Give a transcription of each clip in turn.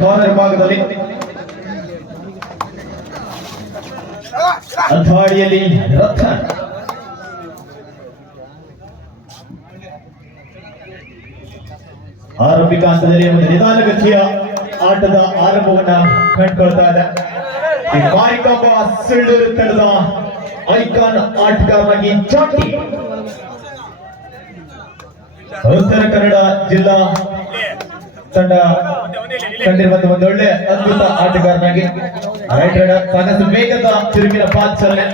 Corner ಭಾಗದಲ್ಲಿ ಅಥಾಡಿಯಲ್ಲಿ ರಥ ಆರಂಭಿಕ ಹಂತದಲ್ಲಿ ಒಂದು ನಿಧಾನಗತಿಯ ಆಟದ ಆರಂಭವನ್ನ ಕಂಡುಕೊಳ್ತಾ ಇದೆ. ಈ ಮಾರಿಕಾಂಬ ಸುಳ್ಳೂರು ತಂಡದ ಐಕಾನ್ ಆಟಗಾರನಾಗಿ ಚಾಟಿ. ಉತ್ತರ ಕನ್ನಡ ಜಿಲ್ಲಾ ತಂಡ ಕಂಡಿರುವಂತಹ ಒಂದು ಒಳ್ಳೆ ಅದ್ಭುತ ಆಟಗಾರನಾಗಿ ರೈಟ್ ರೈಡರ್ ಸಾಕಷ್ಟು ವೇಗದ ತಿರುಗಿನ ಪಾಚರಣೆ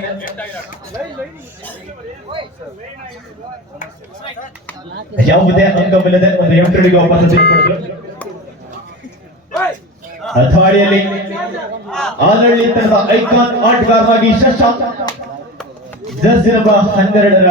ಯಾವುದೇ ಅಂಕವಿಲ್ಲದೆ ಒಂದು ಎಂಟ್ರಿಗೆ ವಾಪಸ್ ತೆಗೆದುಕೊಂಡ್ರು ಅಥಾಡಿಯಲ್ಲಿ ಆಡಳಿತದ ಐಕಾನ್ ಆಟಗಾರನಾಗಿ ಶಶಾಂಕ್. ಜಸ್ ಹನ್ನೆರಡರ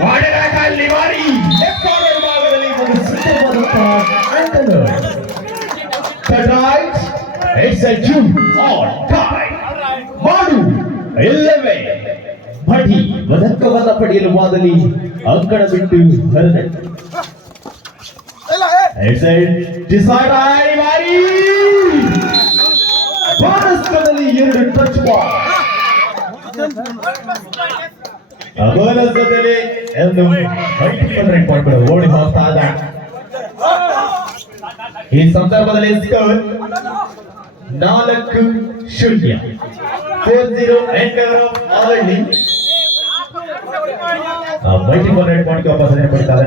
ವಾಡರಾಟಲ್ಲಿ ಮಾರಿ ಲೆಫ್ಟ್ ಕಾರ್ನರ್ ಭಾಗದಲ್ಲಿ ಒಂದು ಸುತ್ತವಾದಂತಹ ಅಂಟನ್ನು right it's a do or die ಮಾಡು ಎಲ್ಲವೇ ಬಡಿ ಬದಕವನ್ನ ಪಡೆಯಲು ವಾದಲಿ ಅಂಕಣ ಬಿಟ್ಟು ಹೊರದೆ ಇಟ್ಸ್ ಎ ಡಿಸೈಡ್ ಆಗಿ ಮಾರಿ ಬೋನಸ್ನಲ್ಲಿ ಎರಡು ಟಚ್ ಬಾಲ್ ಬೋನಸ್ ಜೊತೆಲಿ ಒಂದು ಮಲ್ಟಿಪಲ್ ಪಾಯಿಂಟ್ ಓಡಿ ಹೋಗ್ತಾ ಇದ್ದ. ಈ ಸಂದರ್ಭದಲ್ಲಿ ಸ್ಕೋರ್ ನಾಲ್ಕು ಶೂನ್ಯ. Four zero enter already multiple run point ವಾಪಸ್ ಪಡ್ತಾ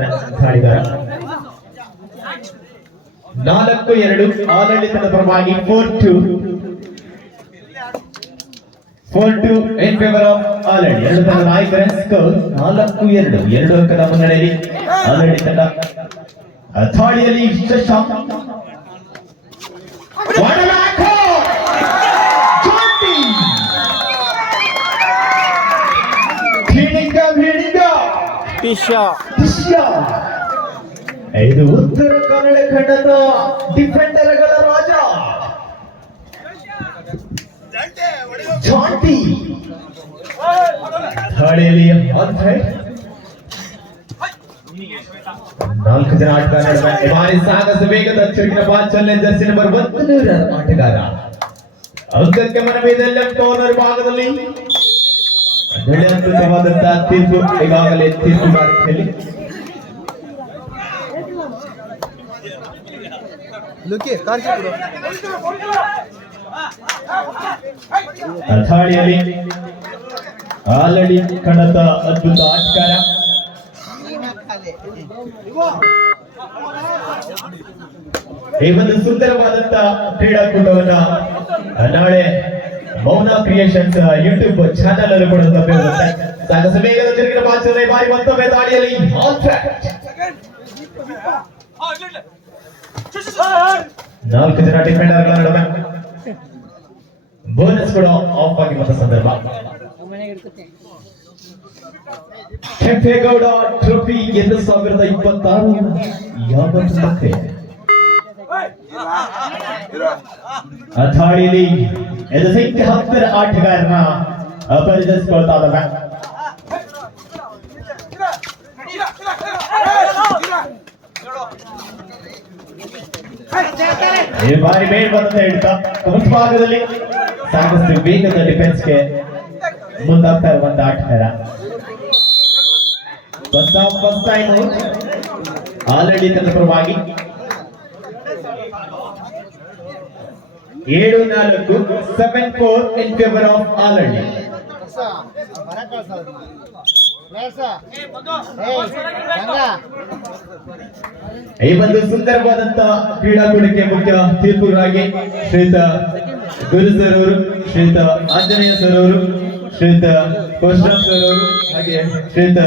ನಾಲ್ಕು ಎರಡು ಆಡಳಿತದ ಪರವಾಗಿ four two four two in favour of already ಎರಡು ತಂಡ ನಾಯಕರ ಸ್ಕೋರ್ ನಾಲ್ಕು ಎರಡು. ಎರಡು ಅಂಕದ ಮುನ್ನಡೆಯಲ್ಲಿ ಆಲ್ರೆಡಿ ತಂಡ! ಇದು ಉತ್ತರ ಕನ್ನಡ ಖಂಡದ ಡಿಫೆಂಡರ್ಗಳ ರಾಜ ಜಾಂಟಿ ದಾಳಿಯಲ್ಲಿ ಆನ್ ಸೈಡ್ ನಾಲ್ಕು ಜನ ಆಟಗಾರ ಬಾರಿ ಸಾಗಸ ವೇಗದ ಚುರುಕಿನ ಬಾಲ್ ಚಲನೆ ಜರ್ಸಿ ನಂಬರ್ ಒಂದು ನೂರ ಆಟಗಾರ ಅಂಕಕ್ಕೆ ಮನವಿದೆ ಲೆಫ್ಟ್ ಕಾರ್ನರ್ ಭಾಗದಲ್ಲಿ ಒಳ್ಳೆ ಅದ್ಭುತವಾದಂತಹ ತೀರ್ಪು ಈಗಾಗಲೇ ತೀರ್ಪುಗಾರಿಕೆಯಲ್ಲಿ ಲುಕಿ ಕಾರ್ಕಿ ಬಿಡು ಅಥಾಡಿಯಲ್ಲಿ ಆಲ್ರೆಡಿ ಕಣದ ಅದ್ಭುತ ಆಟಗಾರ ಈ ಒಂದು ಸುಂದರವಾದಂತ ಕ್ರೀಡಾಕೂಟವನ್ನ ನಾಳೆ ಮೌನ ಕ್ರಿಯೇಷನ್ಸ್ ಯೂಟ್ಯೂಬ್ ಚಾನಲ್ ಅಲ್ಲೂ ಕೂಡ ಲಭ್ಯವಿರುತ್ತೆ ಸಾಕಷ್ಟು ಬೇಗದ ತಿರುಗಿನ ಪಾಚನೆ ಬಾರಿ ಮತ್ತೊಮ್ಮೆ ದಾಳಿಯಲ್ಲಿ ಆನ್ ಟ್ರ್ಯಾಕ್ ನಾಲ್ಕು ಜನ ಡಿಫೆಂಡರ್ಗಳ ನಡುವೆ ಬೋನಸ್ ಕೂಡ ಆಫ್ ಆಗಿರುವಂತ ಸಂದರ್ಭ ಕೆಂಪೇಗೌಡ ಟ್ರೋಫಿ ಎರಡು ಸಾವಿರದ ಇಪ್ಪತ್ತಾರು ಯಾವತ್ತಕ್ಕೆ ಅಥಾಡಿಲಿ ಇದು ಸಂಖ್ಯೆ ಹತ್ತರ ಆಟಗಾರನ ಅಪರಿಚಿಸ್ಕೊಳ್ತಾ ಇದ್ದಾನೆ ಈ ಬಾರಿ ಮೇಲ್ ಬಂದ ಹಿಡಿತ ಮುಂಭಾಗದಲ್ಲಿ ಸಾಕಷ್ಟು ವೇಗದ ಡಿಫೆನ್ಸ್ಗೆ ಮುಂದಾಗ್ತಾ ಇರುವಂತ ಆಟಗಾರ. ಆಲ್ರೆಡಿ ತನ್ನ ಪರವಾಗಿ. ಏಳು, ನಾಲ್ಕು seven four in favour of already ಈ ಒಂದು ಸುಂದರವಾದಂತ ಕ್ರೀಡಾಕೂಟಕ್ಕೆ ಮುಖ್ಯ ತೀರ್ಪುರಾಗಿ ಶ್ರೀಯುತ ಗುರು ಸರ್ ಅವರು ಆಂಜನೇಯ ಸರ್ ಅವರು ಶ್ರೀಯುತ ಪರಶುರಾಮ್ ಸರ್ ಅವರು, ಹಾಗೆ ಶ್ರೀಯುತ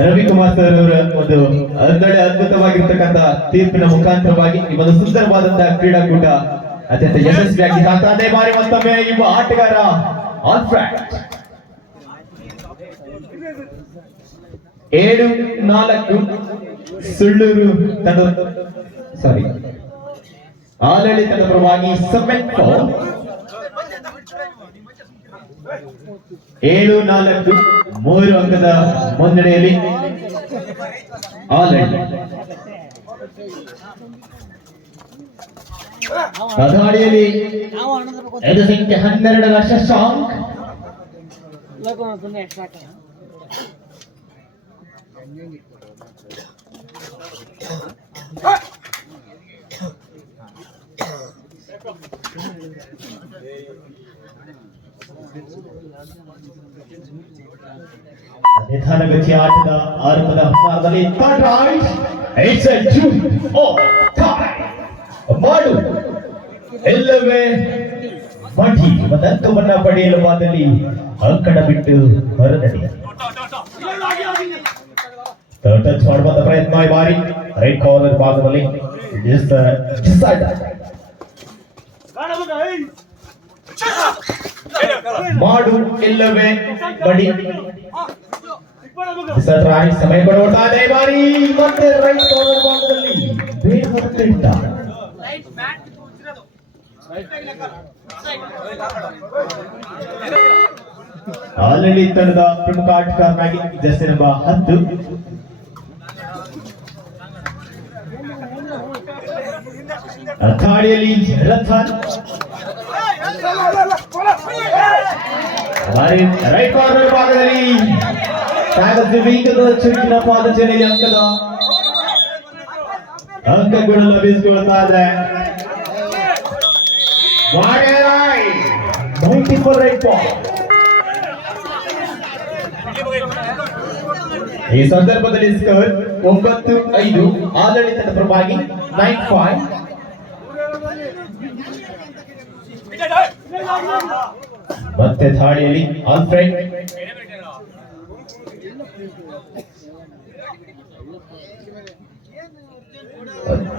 ರವಿಕುಮಾರ್ ಸರ್ ಅವರ ಒಂದು ಅದರಲ್ಲಿ ಅದ್ಭುತವಾಗಿರ್ತಕ್ಕಂಥ ತೀರ್ಪಿನ ಮುಖಾಂತರವಾಗಿ ಈ ಒಂದು ಸುಂದರವಾದಂತಹ ಕ್ರೀಡಾಕೂಟ ಅತ್ಯಂತ ಯಶಸ್ವಿಯಾಗಿ ಸಾಗ್ತಾ ಬಾರಿ ಮತ್ತೊಮ್ಮೆ ಇಬ್ಬ ಆಟಗಾರ ಏಳು ನಾಲ್ಕು ಸುಳ್ಳೂರು ತಂಡ ಸಾರಿ ಆಡಳಿತದ ಪರವಾಗಿ ಸೆವೆನ್ ಫೋರ್ ಏಳು ನಾಲ್ಕು ಮೂರು ಅಂಕದ ಮುನ್ನಡೆಯಲ್ಲಿ ಆಲ್ರೆಡಿ ಅಗಾಡಿಯಲ್ಲಿ ಐದು ಸಂಖ್ಯೆ ಹನ್ನೆರಡರ ಶಶಾಂಕ್ ನಿಧಾನಗತಿ ಆಟದ ಆರಂಭದ ಹಂತದಲ್ಲಿ third right it's a do or die ಮಾಡು ಎಲ್ಲವೇ ಮಠಿ ಒಂದು ಅಂಕವನ್ನ ಪಡೆಯಲು ವಾದಲ್ಲಿ ಅಂಕಣ ಬಿಟ್ಟು ಹೊರನಡಿ ಟಚ್ ಮಾಡುವಂತ ಪ್ರಯತ್ನ ಈ ಬಾರಿ ರೈಟ್ ಕಾರ್ನರ್ ಭಾಗದಲ್ಲಿ ಡಿಸೈಡ್ ಮಾಡು ಇಲ್ಲವೇ ಬಡಿ. ಡಿಸೈಡ್ ಸಮಯ ಕೊಡುತ್ತಾ ಇದೆ ಬಾರಿ ಮತ್ತೆ ರೈಟ್ ಆಲ್ರೆಡಿ ತಂಡದ ಪ್ರಮುಖ ಆಟಗಾರನಾಗಿ ಜಸ್ಟಿನ್ ಎಂಬ ಹತ್ತು ರಥಾಡಿಯಲ್ಲಿ ರಥನ್ ಬಾರಿ ರೈಟ್ ಕಾರ್ನರ್ ಭಾಗದಲ್ಲಿ ಸಾಗಸ ವೇಗದ ಚುರುಕಿನ ಪಾದಚನೆಯಲ್ಲಿ ಅಂಕದ ಅಂಕಗಳು ಲಭಿಸಿಕೊಳ್ತಾ ಇದೆ. ಮಲ್ಟಿಪಲ್ ರೈಟ್ ಪಾಯಿಂಟ್ ಈ ಸಂದರ್ಭದಲ್ಲಿ ಸ್ಕೋರ್ ಒಂಬತ್ತು, ಐದು, ಆಡಳಿತದ ಪರವಾಗಿ ನೈನ್ ಫೈವ್ ಮತ್ತೆ ದಾಳಿಯಲ್ಲಿ ಆಲ್ಫ್ರೆಡ್.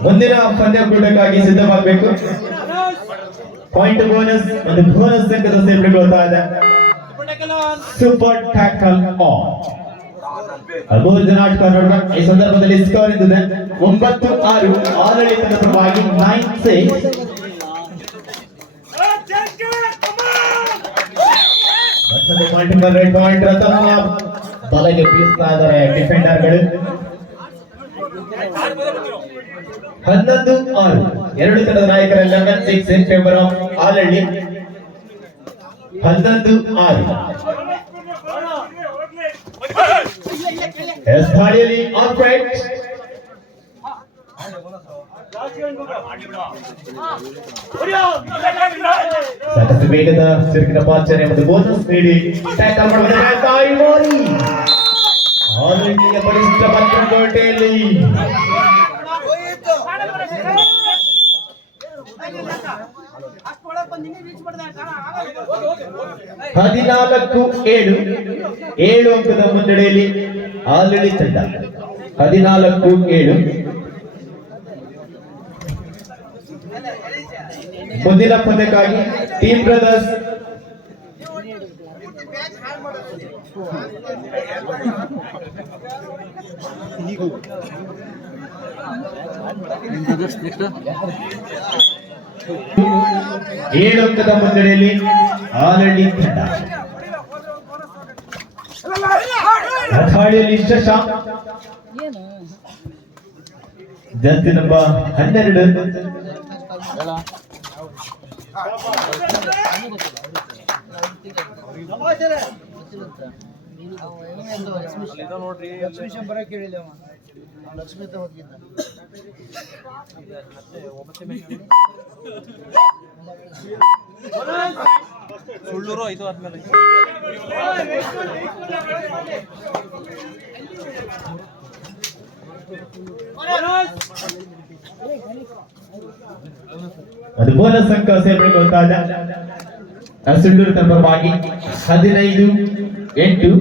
ಮುಂದಿನ ಪಂದ್ಯಕೂಟಕ್ಕಾಗಿ ಸಿದ್ಧವಾಗಬೇಕು. ಪಾಯಿಂಟ್ ಬೋನಸ್ ಒಂದು ಬೋನಸ್ ಸಂಘದ ಸೇರ್ಪಡೆಗೊಳ್ತಾ ಇದೆ. ಸೂಪರ್ ಟ್ಯಾಕಲ್ ಮೂರು ಜನ ಆಟಗಾರರು ಈ ಸಂದರ್ಭದಲ್ಲಿ ಸ್ಕೋರ್ ಇದ್ದಿದೆ ಒಂಬತ್ತು ಆರು ಆಡಳಿತದ ಪರವಾಗಿ ನೈನ್ ಸಿಕ್ಸ್ ಮತ್ತೊಂದು ಪಾಯಿಂಟ್ ರೆಡ್ ಪಾಯಿಂಟ್ ರತನ ಬಲಗೆ ಬೀಸ್ತಾ ಇದ್ದಾರೆ ಡಿಫೆಂಡರ್ಗಳು ಹನ್ನೊಂದು ಆರು ಎರಡು ತಂಡದ ನಾಯಕರ eleven six in favour of Alahalli ಹನ್ನೊಂದು ಆರು ಎಸ್ ದಾಳಿಯಲ್ಲಿ ಆನ್ ರೈಟ್ ಸಾಕಷ್ಟು ವೇಗದ ಚುರುಕಿನ ಪಾಚನೆ ಮತ್ತು ಬೋನಸ್ ನೀಡಿ ಟ್ಯಾಕಲ್ ಮಾಡುವುದರ ತಾಯಿ ಮೋರಿ ಆಲ್ರೆಡಿಯ ಬಲಿಷ್ಠ ಭದ್ರಕೋಟೆಯಲ್ಲಿ ಹದಿನಾಲ್ಕು ಏಳು ಏಳು ಅಂಕದ ಮುನ್ನಡೆಯಲ್ಲಿ ಆಲ್ರೆಡಿ ತಂಡ. ಹದಿನಾಲ್ಕು ಏಳು ಮುಂದಿನ ಪಂದ್ಯಕ್ಕಾಗಿ ಟೀಮ್ ಬ್ರದರ್ಸ್ ಏಳು ಅಂಕದ ಮುನ್ನಡೆಯಲ್ಲಿ ಆಲ್ರೆಡಿ ತಂಡ. ಅಖಾಡಿಯಲ್ಲಿ ಶಶಾಂಕ್ ಜರ್ಸಿ ನಂಬರ್ ಹನ್ನೆರಡು. ಲಕ್ಷ್ಮೀ ಶಂಬರ ಕೇಳಿಲ್ಲ ಅವ ಸುಳ್ಳೂರು ಐದು ಆದ್ಮೇಲೆ. ಅದು ಬೋನಸ್ ಸಂಘ ಇದೆ ಸುಳ್ಳೂರು ಪರವಾಗಿ ಹದಿನೈದು, ಎಂಟು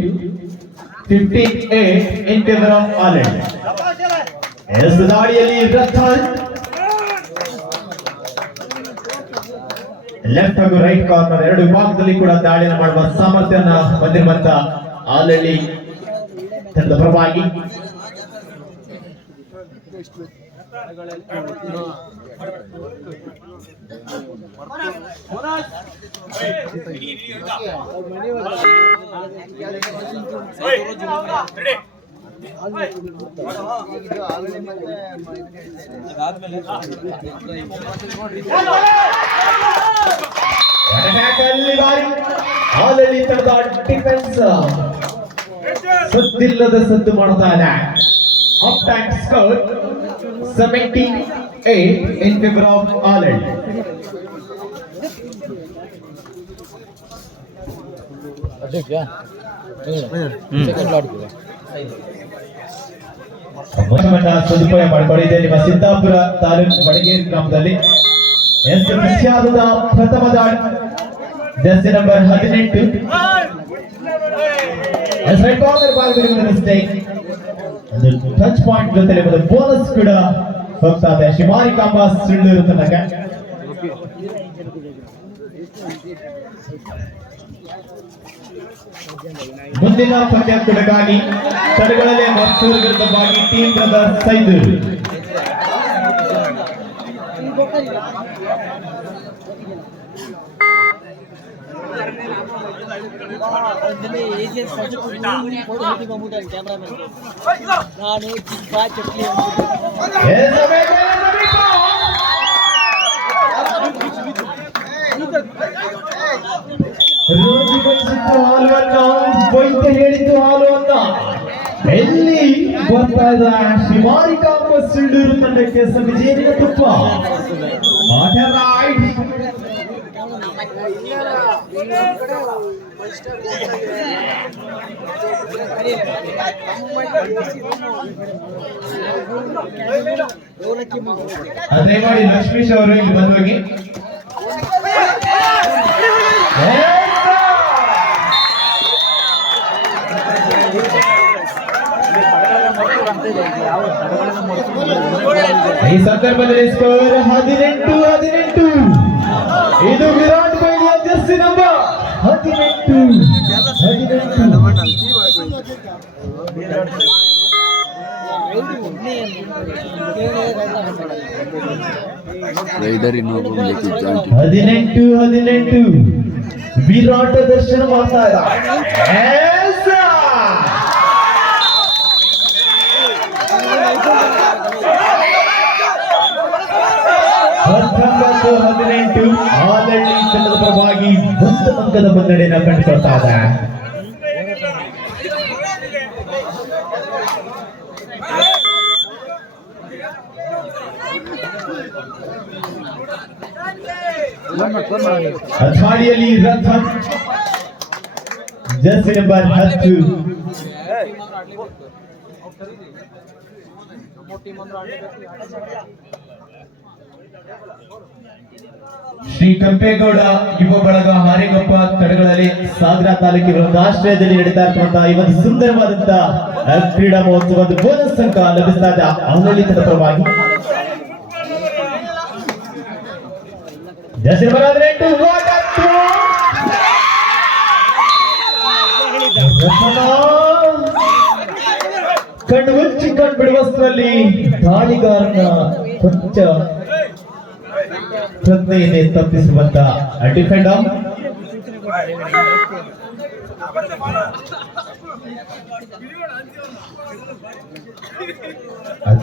58 in favor of Ireland. Yes ದಾಳಿಯಲ್ಲಿ ಲೆಫ್ಟ್ ಹಾಗೂ ರೈಟ್ ಕಾರ್ನರ್ ಎರಡು ವಿಭಾಗದಲ್ಲಿ ಕೂಡ ದಾಳಿಯನ್ನು ಮಾಡುವ ಸಾಮರ್ಥ್ಯವನ್ನು ಹೊಂದಿರುವಂತ ಆಲ್ರೆಡಿ ತಂಡದ ಪರವಾಗಿ ಆಲ್ರೆಡಿ ತಡೆದ ಡಿಫೆನ್ಸ್ ಸದ್ದಿಲ್ಲದ ಸದ್ದು ಮಾಡ್ತಾನೆ up tank scout 78 in favor of Ireland. ಸದುಪಾಯ ಮಾಡಿಕೊಂಡಿದೆ ನಿಮ್ಮ ಸಿದ್ದಾಪುರ ತಾಲೂಕು ಬಡಗೇರಿ ಗ್ರಾಮದಲ್ಲಿ ಎಷ್ಟು ಪ್ರಖ್ಯಾತದ ಪ್ರಥಮ ದಾಳಿ ಜರ್ಸಿ ನಂಬರ್ ಹದಿನೆಂಟು yes red ball ball mistake ಒಂದು ಟಚ್ ಪಾಯಿಂಟ್ ಜೊತೆಲಿ ಒಂದು ಬೋನಸ್ ಕೂಡ ಹೋಗ್ತಾ ಇದೆ. ಶಿವಾರಿ ಕಾಂಬ ಇರುತ್ತೆ ತನಕ ಮುಂದಿನ ಪಂದ್ಯ ಕೂಡಗಾಗಿ ತಡೆಗಳಲ್ಲಿ ಮತ್ತೂರು ವಿರುದ್ಧವಾಗಿ ಟೀಮ್ ಬ್ರದರ್ಸ್ ಸೈದು ನಾನು ಚಿಕ್ಕ ಚಟ್ಲಿ ರೋಗಿ ಬಯಸಿದ್ದು ಹಾಲು ಅನ್ನ ವೈದ್ಯ ಹೇಳಿದ್ದು ಹಾಲು ಅನ್ನ ಎಲ್ಲಿ ಬರ್ತಾ ಇದೆ ಶಿವಾರಿ ಕಾಂಬ ಸುಳ್ಳೂರು ತಂಡಕ್ಕೆ ಸವಿಜೇನಿನ ತುಪ್ಪ ಆಟ ರೈಟ್ ದಯಮಾಡಿ ಲಕ್ಷ್ಮೀಶ್ ಅವರು ಇಲ್ಲಿ ಬಂದು ಹೋಗಿ ಈ ಸಂದರ್ಭದಲ್ಲಿ ಸ್ಕೋರ್ ಹದಿನೆಂಟು ಹದಿನೆಂಟು ಇದು ವಿರಾಟ್ ಕೊಹ್ಲಿ ಜರ್ಸಿ ನಂಬರ್ ಹದಿನೆಂಟು. ಹದಿನೆಂಟು ರೈಡರ್ ಇನ್ನೊಬ್ಬ ಹದಿನೆಂಟು ಹದಿನೆಂಟು. ವಿರಾಟ ದರ್ಶನ ಮಾಡ್ತಾ ಇದ್ದ. Yes! ಹತ್ತೊಂಬತ್ತು ಹದಿನೆಂಟು ಆಲಳ್ಳಿ ತಂಡದ ಪರವಾಗಿ ಒಂದು ಅಂಕದ ಮುನ್ನಡೆಯನ್ನು ಕಂಡುಕೊಳ್ತಾ ಇದೆ ಅಥಾಡಿಯಲ್ಲಿ ರಥ ಜರ್ಸಿ ನಂಬರ್ ಹತ್ತು ಶ್ರೀ ಕೆಂಪೇಗೌಡ ಯುವ ಬಳಗ ಹಾರೇಗಪ್ಪ ತಡೆಗಳಲ್ಲಿ ಸಾಗರ ತಾಲೂಕಿನ ಆಶ್ರಯದಲ್ಲಿ ನಡೀತಾ ಇರುವಂತಹ ಒಂದು ಸುಂದರವಾದಂತಹ ಕ್ರೀಡಾ ಮಹೋತ್ಸವದ ಬೋನಸ್ ಅಂಕ ಲಭಿಸ್ತಾ ಇದೆ. ಆಡಳಿತದ ಪರವಾಗಿ. ಕಣ್ಣು ಮುಚ್ಚಿ ಕಣ್ ಬಿಡುವಷ್ಟರಲ್ಲಿ ದಾಳಿಗಾರನ ಕೊಂಚ ಪ್ರಜ್ಞೆಯನ್ನೇ ತಪ್ಪಿಸುವಂತ ಡಿಫೆಂಡರ್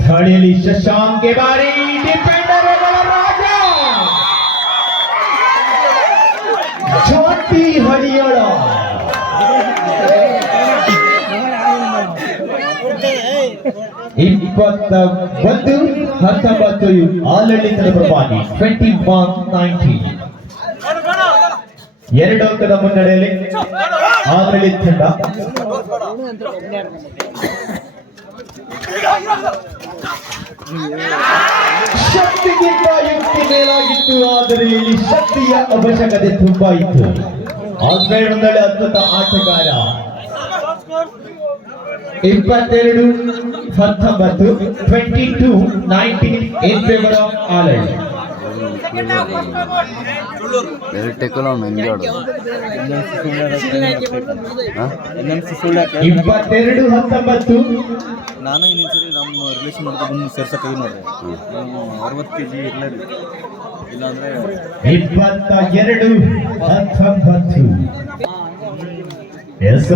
ದಾಳಿಯಲ್ಲಿ ಶಶಾಂಕ್ ಬಾರಿ ಡಿಫೆಂಡರ್ ರಾಜ ಚಾಟಿ ಹಳಿಯಳ ಇಪ್ಪತ್ತ ಒಂದು ಹತ್ತೊಂಬತ್ತು ಆಲಳಿತದ ಪರವಾಗಿ ಟ್ವೆಂಟಿ ಒನ್ ನೈಂಟಿ ಎರಡು ಅಂಕದ ಮುನ್ನಡೆಯಲ್ಲಿ ಆಡಳಿತ ತಂಡ. ಶಕ್ತಿಗಿಂತ ಯುಕ್ತಿ ಮೇಲಾಗಿತ್ತು, ಆದರೆ ಇಲ್ಲಿ ಶಕ್ತಿಯ ಅವಶ್ಯಕತೆ ತುಂಬಾ ಇತ್ತು. ಆಸ್ಟ್ರೇಲಿಯಾದಲ್ಲಿ ಅದ್ಭುತ ಆಟಗಾರ ಇಪ್ಪತ್ತೆರಡು ಹತ್ತೊಂಬತ್ತು twenty two nineteen in favour of all ಎರಡು ಟೆಕಲ್ ಅವ್ನು ಹಂಗೆ ಆಡೋದು ಹಾಂ ಎನ್ ಎಂ ಸಿ ಸುಳ್ಳು ಯಾಕೆ ಇಪ್ಪತ್ತೆರಡು ಹತ್ತೊಂಬತ್ತು ನಾನು ಇನ್ನೊಂದು ಸರಿ ನಮ್ಮ ರಿಲೇಷನ್ ಮಾಡ್ಕೊಂಡು ಬಂದು ನೋಡ್ರಿ ಅರವತ್ತು ಕೆ ಜಿ ಇರಲಿ ಇಲ್ಲಾಂದ್ರೆ ಇಪ್ಪತ್ತ ಎರಡು ಹತ್ತೊಂಬತ್ತು. Yes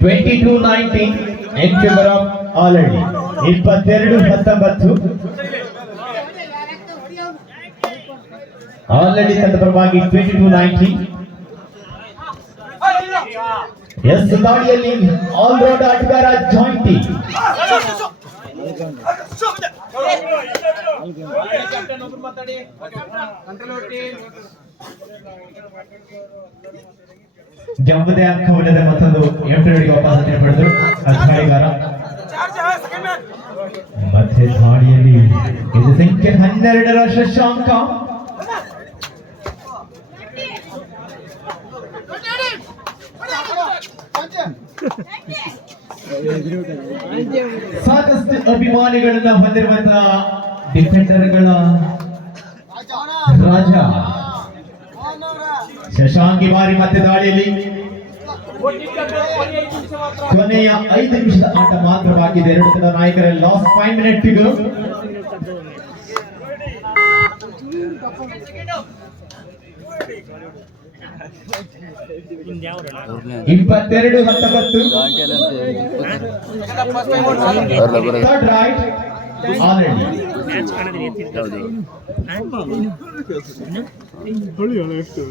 twenty two nineteen in favour of already ಇಪ್ಪತ್ತೆರಡು ಹತ್ತೊಂಬತ್ತು. ಆಲ್ರೆಡಿ ತಂಡ ಪರವಾಗಿ ಟ್ವೆಂಟಿ ಟೂ ನೈನ್ಟೀನ್. ಎಸ್ ದಾಳಿಯಲ್ಲಿ ಆಲ್ ರೌಂಡ್ ಆಟಗಾರ ಜಾಯಿಂಟಿ ಜಂಬದೆ ಅಂಕವಿಲ್ಲದೆ ಮತ್ತೊಂದು ಎಂಟರಡಿಗೆ ವಾಪಸ್ ಅಂತ ಪಡೆದು ಅಧಿಕಾರಿಗಾರ ಮತ್ತೆ ದಾಳಿಯಲ್ಲಿ ಇದು ಸಂಖ್ಯೆ ಹನ್ನೆರಡರ ಶಶಾಂಕ ಸಾಕಷ್ಟು ಅಭಿಮಾನಿಗಳನ್ನ ಹೊಂದಿರುವಂತಹ ಡಿಫೆಂಡರ್ಗಳ ರಾಜ. ಶಶಾಂಕಿ ಬಾರಿ ಮತ್ತೆ ದಾಳಿಯಲ್ಲಿ. ಕೊನೆಯ ಐದು ನಿಮಿಷದ ಆಟ ಮಾತ್ರ ಬಾಕಿದೆ ಎರಡು ತಂಡ ನಾಯಕರ ಲಾಸ್ಟ್ ಫೈವ್ ಮಿನಿಟ್ಗಳು ಅವ್ರನ್ನೇ ಇಪ್ಪತ್ತೆರಡು ಹತ್ತೊಂಬತ್ತು. Only on actor.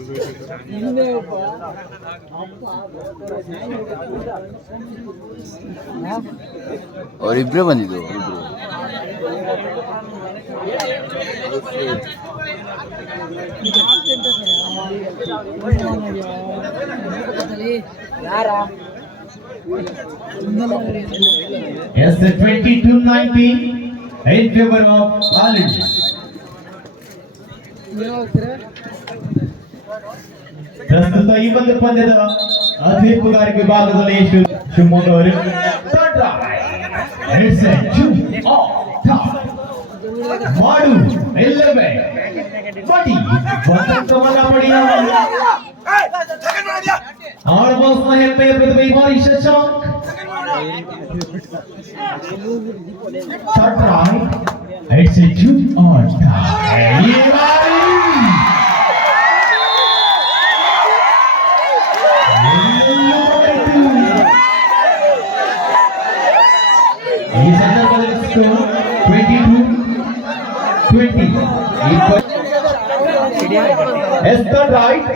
और इब्रे बनी दो इब्रे யாரா Yes, the 2219. in favour of all India. ಪ್ರಸ್ತುತ ಈ ಒಂದು ಪಂದ್ಯದ ಅಧೀಪುಗಾರಿ ವಿಭಾಗದಲ್ಲಿ ಶಿವಮೊಗ್ಗ ಅವರು oh, ಮಾಡು ಎಲ್ಲವೇ ಆಲ್ಮೋಸ್ಟ್ ಮಹಿಳೆ ಪ್ರತಿಭೆ ಬಾರಿ Shashank. Third right. It's a two on top. ಈ ಬಾರಿ ಎಲ್ಲೆಲ್ಲೂ ಹೊಡೆಯಿತು. ಈ ಸಂದರ್ಭದಲ್ಲಿ score twenty two twenty right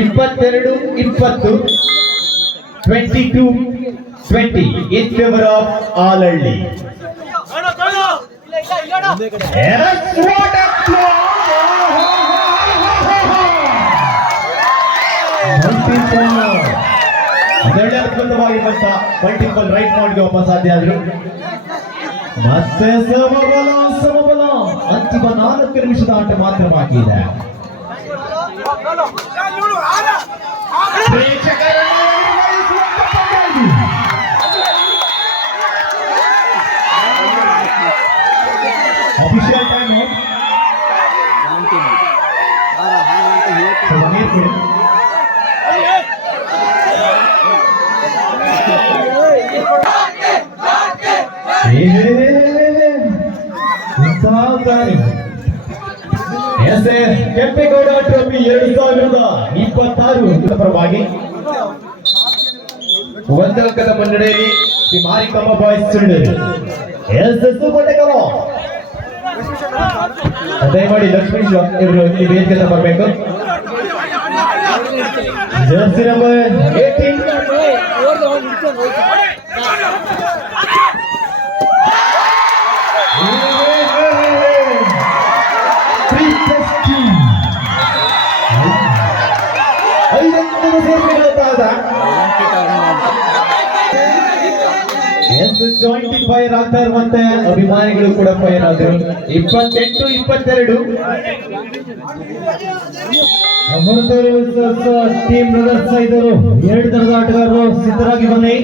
ಇಪ್ಪತ್ತೆರಡು ಇಪ್ಪತ್ತು twenty two twenty in favour of Alahalli Yes, what a multiple ಅದೊಳ್ಳೆ ಅದ್ಭುತವಾಗಿ ಬಂತ ಮಲ್ಟಿಪಲ್ ರೈಟ್ ಮಾಡ್ಗೆ ವಾಪಸ್ ಸಾಧ್ಯ ಆದ್ರು ಮತ್ತೆ ಸಮಬಲ ಸಮಬಲ ಅಂತಿಮ ನಾಲ್ಕು ನಿಮಿಷದ ಆಟ ಮಾತ್ರ ಬಾಕಿ ಎಸ್ ಕೆಂಪೇಗೌಡ ಟ್ರೋಫಿ ಎರಡು ಸಾವಿರದ ಇಪ್ಪತ್ತಾರು ಪರವಾಗಿ ಒಂದು ಅಂಕದ ಮುನ್ನಡೆಯಲ್ಲಿ ಶ್ರೀ ಮಾರಿಕಮ್ಮ ಬಾಯ್ಸ್ ಸುಳ್ಳು ಎಸ್ ಸೂಪರ್ ದಯಮಾಡಿ ಲಕ್ಷ್ಮೀಶ್ ಇವರು ಇಲ್ಲಿ ವೇದಿಕೆ ಬರಬೇಕು. Jersey number eighteen S joint fire ಆಗ್ತಾ ಇರುವಂತೆ ಅಭಿಮಾನಿಗಳು ಕೂಡ ಫೈರ್ ಆದ್ರು. ಇಪ್ಪತ್ತೆಂಟು, ಇಪ್ಪತ್ತೆರಡು. ಟೀಮ್ ಬ್ರದರ್ಸ್ ಇದ್ದರು. ಎರಡು ತರದ ಆಟಗಾರರು ಸಿದ್ಧರಾಗಿ ಬನ್ನಿ.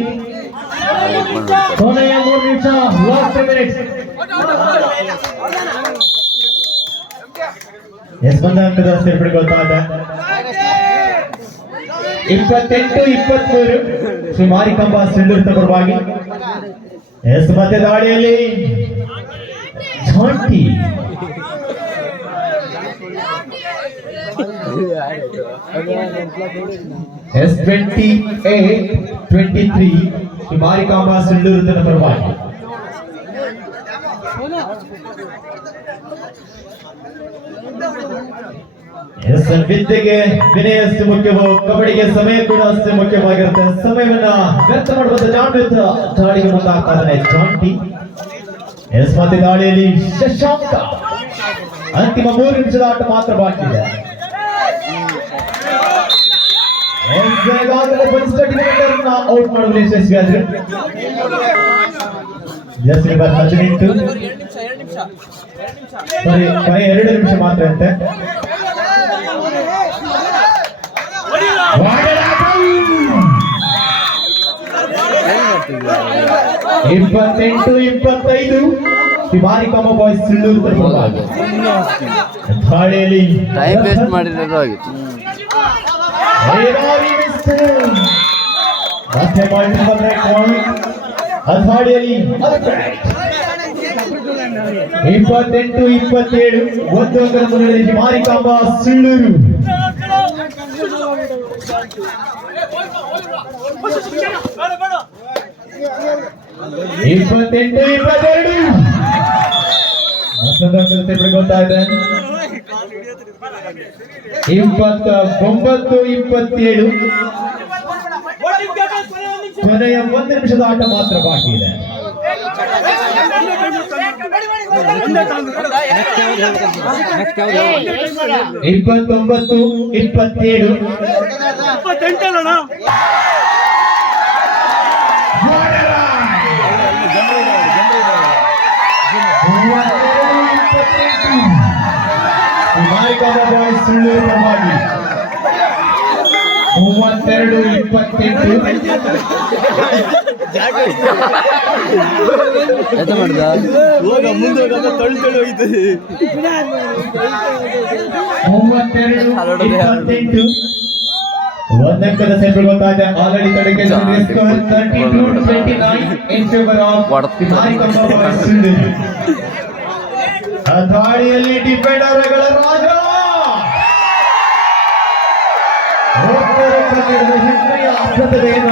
ಕೊನೆಯ ಮೂರು ನಿಮಿಷ ಲಾಸ್ಟ್ ಮಿನಿಟ್ಸ್ ಎಸ್ ಬಂದ ಅಂಕದ ಸೇರ್ಪಡೆಗೊಳ್ತಾ ಇದೆ ಇಪ್ಪತ್ತೆಂಟು ಇಪ್ಪತ್ಮೂರು ಶ್ರೀ ಮಾರಿಕಂಬ ಸಿಂಧೂರಿತ ಪರವಾಗಿ ಎಸ್ ಮತ್ತೆ ದಾಳಿಯಲ್ಲಿ ಝಾಂಟಿ S twenty eight twenty three Shri Marikamba ಸಿಂಧೂರಿತ ಪರವಾಗಿ ಎಸ್ ವಿದ್ಯೆಗೆ ವಿನಯ ಅಷ್ಟು ಮುಖ್ಯವೋ ಕಬಡ್ಡಿಗೆ ಸಮಯ ಕೂಡ ಅಷ್ಟೇ ಮುಖ್ಯವಾಗಿರುತ್ತೆ. ಸಮಯವನ್ನ ವ್ಯರ್ಥ ಮಾಡುವಂತ ಜಾಣ್ವಿತ ದಾಳಿಗೆ ಮುಂದಾಗ್ತಾ ಇದ್ದಾನೆ. ಜಾಂಟಿ ಎಸ್ ಮತ್ತೆ ದಾಳಿಯಲ್ಲಿ ಶಶಾಂಕ. ಅಂತಿಮ ಮೂರು ನಿಮಿಷದ ಆಟ ಮಾತ್ರ ಬಾಕಿ ಇದೆ. ಔಟ್ ಮಾಡಲು ಯಶಸ್ವಿಯಾದ್ರು ಎಸ್ ನಂಬರ್ ಹದಿನೆಂಟು ಸರಿ ಎರಡು ನಿಮಿಷ ಮಾತ್ರ ಅಂತೆ. ಇಪ್ಪತ್ತೆಂಟು ಇಪ್ಪತ್ತೈದು. ಮಾರಿಕಮ್ಮ ಬಾಯ್ಸ್ ಸಿಳ್ಳೂರು. ದಾಳಿಯಲ್ಲಿ ಟೈಮ್ ವೇಸ್ಟ್ ಮಾಡಿರೋದು ಆಗಿತ್ತು. ಮತ್ತೆ ಪಾಯಿಂಟ್ ಬಂದ್ರೆ ಅಧಾಡಿಯಲ್ಲಿ ಇಪ್ಪತ್ತೆಂಟು ಇಪ್ಪತ್ತೇಳು. ಒಂದು ಅಂಕದ ಮುನ್ನಡೆಯಲ್ಲಿ ಮಾರಿಕಾಂಬ ಸಿಳ್ಳೂರು ಇಪ್ಪತ್ತೆಂಟು ಇಪ್ಪತ್ತೆರಡು. ಇದೆ? ಇಪ್ಪತ್ತ ಒಂಬತ್ತು ಇಪ್ಪತ್ತೇಳು. ಕೊನೆಯ ಒಂದು ನಿಮಿಷದ ಆಟ ಮಾತ್ರ ಬಾಕಿ ಇದೆ. ಇಪ್ಪತ್ತೊಂಬತ್ತು ಇಪ್ಪತ್ತೇಳು. ಮೂವತ್ತೆರಡು, ಇಪ್ಪತ್ತೆಂಟು. ಮೂವತ್ತೆರಡು ಎಂತ ಮಾಡಿದ ಹೋಗ ಮುಂದೆ ಹೋಗ ತಳ್ಳಿ ತಳ್ಳಿ ಪ್ರತಿಭೆಯನ್ನ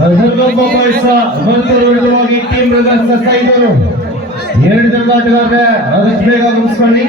ಹರ್ಸಲ್ಲೊಬ್ಬ ಪಾಯಸ ಹರ್ಸಲ್ ಟೀಮ್ ಎರಡು ಜನ ಆಟಗಾರರೇ ಆದಷ್ಟು ಬೇಗ ಮುಗಿಸ್ಕೊಳ್ಳಿ.